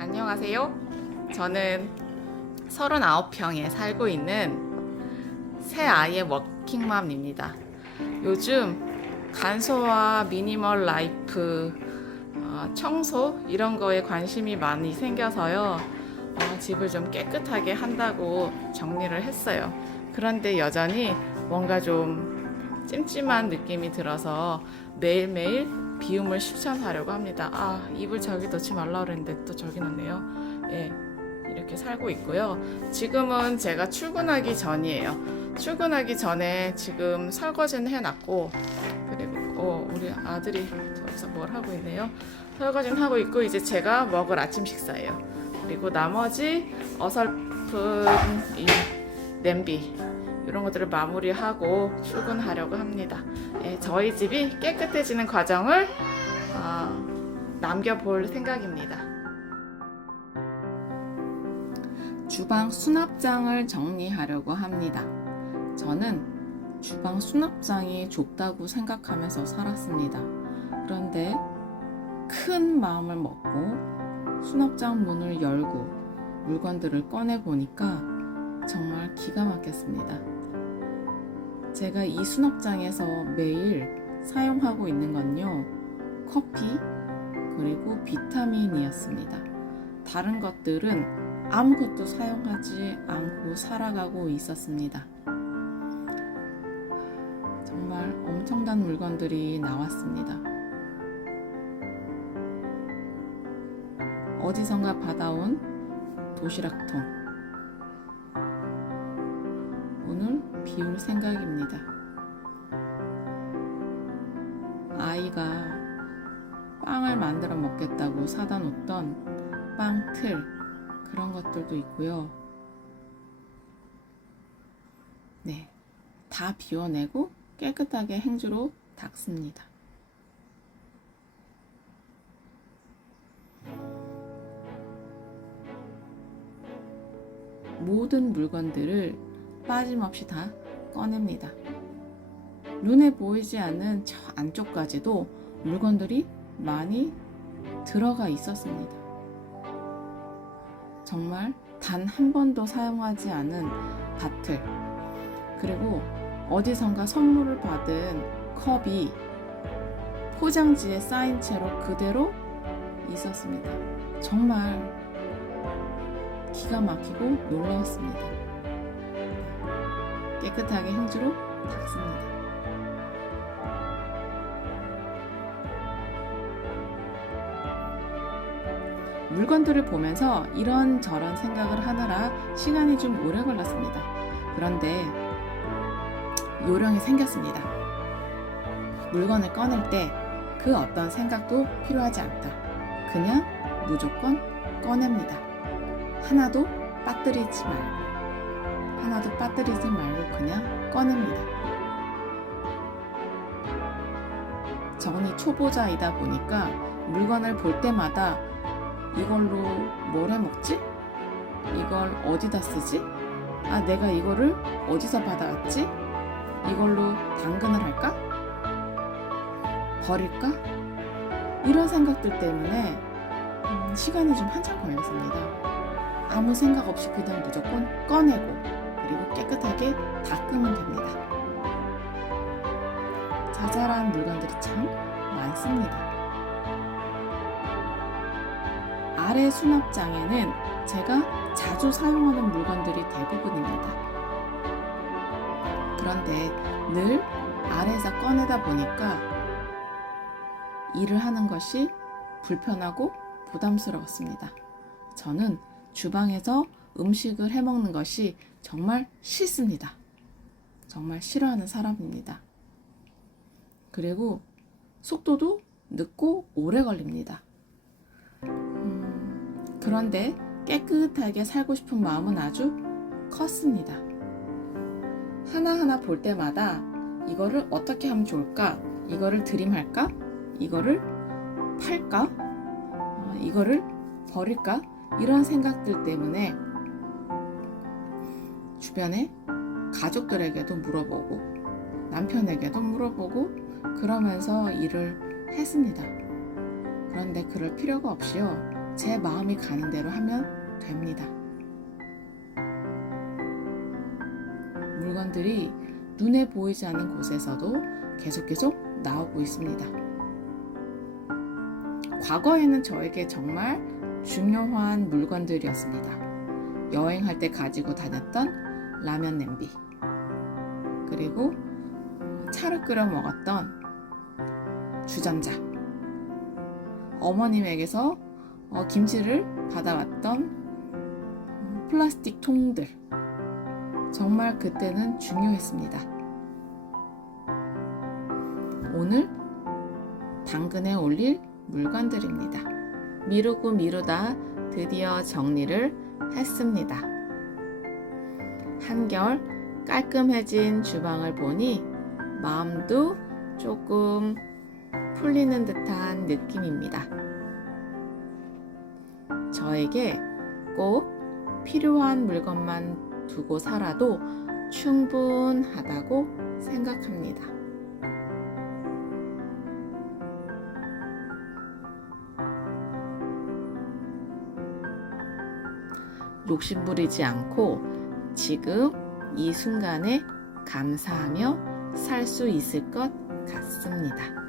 안녕하세요. 저는 39평에 살고 있는 새 아이의 워킹맘입니다. 요즘 간소화, 미니멀 라이프, 청소 이런 거에 관심이 많이 생겨서요. 집을 좀 깨끗하게 한다고 정리를 했어요. 그런데 여전히 뭔가 좀 찜찜한 느낌이 들어서 매일매일 비움을 실천하려고 합니다. 이불 저기 넣지 말라 그랬는데 또 저기 넣네요. 예, 이렇게 살고 있고요. 지금은 제가 출근하기 전이에요. 출근하기 전에 지금 설거지는 해놨고, 그리고 우리 아들이 저기서 뭘 하고 있네요. 설거지는 하고 있고, 이제 제가 먹을 아침 식사예요. 그리고 나머지 어설픈 이 냄비 이런 것들을 마무리하고 출근하려고 합니다. 예, 저희 집이 깨끗해지는 과정을 남겨볼 생각입니다. 주방 수납장을 정리하려고 합니다. 저는 주방 수납장이 좁다고 생각하면서 살았습니다. 그런데 큰 마음을 먹고 수납장 문을 열고 물건들을 꺼내 보니까 정말 기가 막혔습니다. 제가 이 수납장에서 매일 사용하고 있는 건요, 커피 그리고 비타민이었습니다. 다른 것들은 아무것도 사용하지 않고 살아가고 있었습니다. 정말 엄청난 물건들이 나왔습니다. 어디선가 받아온 도시락통. 오늘 비울 생각입니다. 아이가 빵을 만들어 먹겠다고 사다 놓던 빵 틀, 그런 것들도 있고요. 네, 다 비워내고 깨끗하게 행주로 닦습니다. 모든 물건들을 빠짐없이 다 꺼냅니다. 눈에 보이지 않는 저 안쪽까지도 물건들이 많이 들어가 있었습니다. 정말 단 한 번도 사용하지 않은 밭을, 그리고 어디선가 선물을 받은 컵이 포장지에 쌓인 채로 그대로 있었습니다. 정말 기가 막히고 놀라웠습니다. 깨끗하게 행주로 닦습니다. 물건들을 보면서 이런저런 생각을 하느라 시간이 좀 오래 걸렸습니다. 그런데 요령이 생겼습니다. 물건을 꺼낼 때 그 어떤 생각도 필요하지 않다. 그냥 무조건 꺼냅니다. 하나도 빠뜨리지 말고 그냥 꺼냅니다. 저는 초보자이다 보니까 물건을 볼 때마다 이걸로 뭘 해먹지? 이걸 어디다 쓰지? 내가 이거를 어디서 받아왔지? 이걸로 당근을 할까? 버릴까? 이런 생각들 때문에 시간이 좀 한참 걸렸습니다. 아무 생각 없이 그냥 무조건 꺼내고 그리고 깨끗하게 닦으면 됩니다. 자잘한 물건들이 참 많습니다. 아래 수납장에는 제가 자주 사용하는 물건들이 대부분입니다. 그런데 늘 아래에서 꺼내다 보니까 일을 하는 것이 불편하고 부담스러웠습니다. 저는 주방에서 음식을 해먹는 것이 정말 싫습니다. 정말 싫어하는 사람입니다. 그리고 속도도 늦고 오래 걸립니다. 그런데 깨끗하게 살고 싶은 마음은 아주 컸습니다. 하나하나 볼 때마다 이거를 어떻게 하면 좋을까? 이거를 드림할까? 이거를 팔까? 이거를 버릴까? 이런 생각들 때문에 주변에 가족들에게도 물어보고 남편에게도 물어보고 그러면서 일을 했습니다. 그런데 그럴 필요가 없이요. 제 마음이 가는 대로 하면 됩니다. 물건들이 눈에 보이지 않는 곳에서도 계속 나오고 있습니다. 과거에는 저에게 정말 중요한 물건들이었습니다. 여행할 때 가지고 다녔던 라면 냄비, 그리고 차를 끓여 먹었던 주전자, 어머님에게서 김치를 받아왔던 플라스틱 통들, 정말 그때는 중요했습니다. 오늘 당근에 올릴 물건들입니다. 미루고 미루다 드디어 정리를 했습니다. 한결 깔끔해진 주방을 보니 마음도 조금 풀리는 듯한 느낌입니다. 저에게 꼭 필요한 물건만 두고 살아도 충분하다고 생각합니다. 욕심부리지 않고 지금 이 순간에 감사하며 살 수 있을 것 같습니다.